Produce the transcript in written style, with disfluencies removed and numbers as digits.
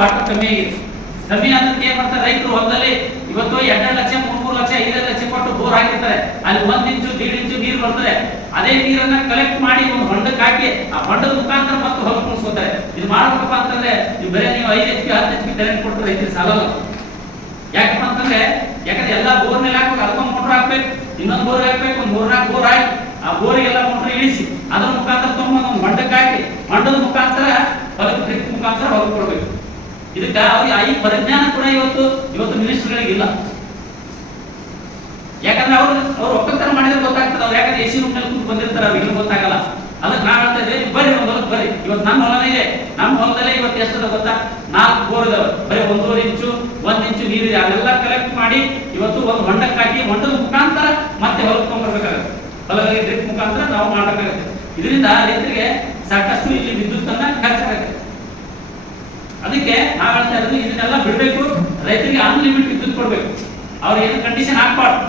Water ಕಮ್ಮಿ ಆಗಿದೆ. ಕಮ್ಮಿ ಆದಕ್ಕೆ ಏನ್ ಮಾಡ್ತಾರೆ ರೈತರು ಹೊಲದಲ್ಲಿ ಇವತ್ತು 2 ಲಕ್ಷ 3 ಲಕ್ಷ 5 ಲಕ್ಷ ಕೊಟ್ಟು ಬೋರ್ ಹಾಕಿರ್ತಾರೆ. ಅಲ್ಲಿ 1 ಇಂಚು 1.5 ಇಂಚು ನೀರು ಬರ್ತದೆ. ಅದೇ ನೀರನ್ನ ಕಲೆಕ್ಟ್ ಮಾಡಿ ಒಂದು ಹೊಂಡಕ್ಕೆ ಹಾಕಿ ಆ ಹೊಂಡದ ಮುಖಾಂತರ ಮತ್ತೆ ಹೊಲ ಕುಣಿಸ್ಕೋತಾರೆ. ಇದು ಮಾಡ್ಬೇಕಪ್ಪ ಅಂತಂದ್ರೆ ನೀವು ಬರೀ ನೀವು 5 HP 10 HP ಕರೆಂಟ್ ಕೊಟ್ಟರೆ ರೈತರಿಗೆ ಸಾಲಲ್ಲ. ಯಾಕಪ್ಪ ಅಂತಂದ್ರೆ ಯಾಕಂದ್ರೆ ಎಲ್ಲ ಬೋರ್ ಮೇಲೆ ಹಾಕ್ಬೇಕು, ಅದಕ್ಕೊಂದು ಮೋಟರ್ ಹಾಕ್ಬೇಕು, ಇನ್ನೊಂದು ಬೋರ್ ಹಾಕ್ಬೇಕು, ಒಂದು 3-4 ಬೋರ್ ಹಾಕಿ ಆ ಬೋರಿಗೆಲ್ಲ ಮೋಟರ್ ಇಳಿಸಿ ಅದ್ರ ಮುಖಾಂತರ ತಗೊಂಡು ಒಂದು ಹೊಂಡಕ್ಕೆ ಹಾಕಿ ಹೊಂಡದ ಮುಖಾಂತರ ಹೊಲಕ್ಕೆ ಡ್ರಿಪ್ ಮುಖಾಂತರ ಹೊಲ ಕೊಡ್ಬೇಕು. ಇದಕ್ಕೆ ಅವ್ರಿಗೆ ಈ ಪರಿಜ್ಞಾನ ಕೂಡ ಇವತ್ತು ಮಿನಿಸ್ಟರ್ಗಳಿಗೆ ಇಲ್ಲ. ಯಾಕಂದ್ರೆ ಅವ್ರು ಒಕ್ಕಲ್ತನ ಮಾಡಿದ್ರೆ ಗೊತ್ತಾಗ್ತದೆ. ಅವ್ರು ಯಾಕಂದ್ರೆ AC ರೂಮ್ ನಲ್ಲಿ ಕೂತು ಬಂದಿರ್ತಾರೆ, ಅವ್ರಿಗೆ ಗೊತ್ತಾಗಲ್ಲ. ಅದಕ್ಕೆ ನಾ ಹೇಳ್ತಾ ಇದ್ದೇವೆ, ಬರ್ರಿ ಒಂದು ಹೊಲಕ್ಕೆ ಬರ್ರಿ. ಇವತ್ತು ನಮ್ಮ ಹೊಲನೇ ಇದೆ. ನಮ್ಮ ಹೊಲದಲ್ಲೇ ಇವತ್ತು ಎಷ್ಟದ ಗೊತ್ತಾ, 4 ಬೋರ್ ಇದಾವೆ. ಬರೀ 1.5 ಇಂಚು 1 ಇಂಚು ನೀರಿದೆ. ಅದೆಲ್ಲ ಕಲೆಕ್ಟ್ ಮಾಡಿ ಇವತ್ತು ಒಂದು ಹೊಂಡಕ್ಕೆ ಹಾಕಿ ಹೊಂಡದ ಮುಖಾಂತರ ಮತ್ತೆ ಹೊಲಕ್ಕೆ ತಗೊಂಡ್ಬರ್ಬೇಕಾಗುತ್ತೆ. ಹೊಲದಲ್ಲಿ ಡ್ರಿಪ್ ಮುಖಾಂತರ ನಾವು ಮಾಡಬೇಕಾಗುತ್ತೆ. ಇದರಿಂದ ರೈತರಿಗೆ ಸಾಕಷ್ಟು ಇಲ್ಲಿ ವಿದ್ಯುತ್ ಅನ್ನ ಖರ್ಚಾಗುತ್ತೆ. ಅದಕ್ಕೆ ನಾವು ಹೇಳ್ತಾ ಇರೋದು ಇದನ್ನೆಲ್ಲ ಬಿಡಬೇಕು. ರೈತರಿಗೆ ಅನ್ಲಿಮಿಟ್ ವಿದ್ಯುತ್ ಕೊಡ್ಬೇಕು. ಅವ್ರು ಏನು ಕಂಡೀಷನ್ ಹಾಕ್ಬಾರ್ದು.